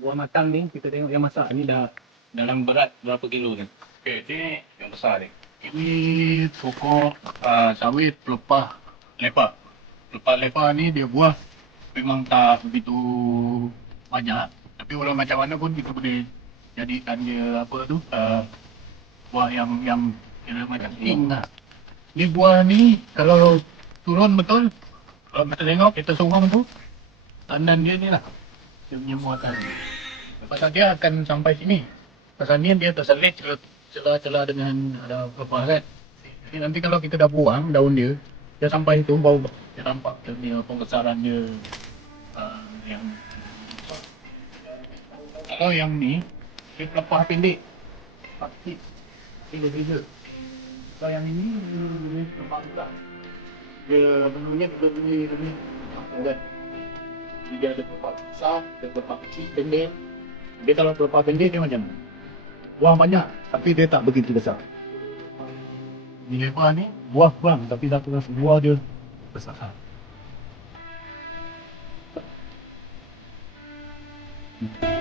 buah matang ni kita tengok yang masak ni dah dalam berat berapa kilo ni? Okey, ni Yang besar ni. ini pokok uh, sawit pelepah lepak. Pelepah lepak ni dia buah memang tak begitu banyak. Tapi walau macam mana pun kita boleh jadikan dia apa tu uh, buah yang yang kira macam ing lah. Ni buah ni kalau turun betul kalau kita tengok kita sorong tu tandan dia ni lah dia punya muatan. Lepas dia akan sampai sini. Pasal ni dia terselit celah- celah-celah dengan ada apa kan. Jadi nanti kalau kita dah buang daun dia, dia sampai itu bau dia nampak dia punya pembesaran dia uh, yang kalau yang ni dia pelepah pendek pasti dia beza kalau yang ini dia pelepah besar dia dulunya dia beli lebih kan dia ada pelepah besar dia pelepah kecil pendek. Dia kalau pelepah pendek dia macam buah banyak tapi dia tak begitu besar. Ni lebar ni buah kurang tapi satu rasa buah dia besar. Hmm.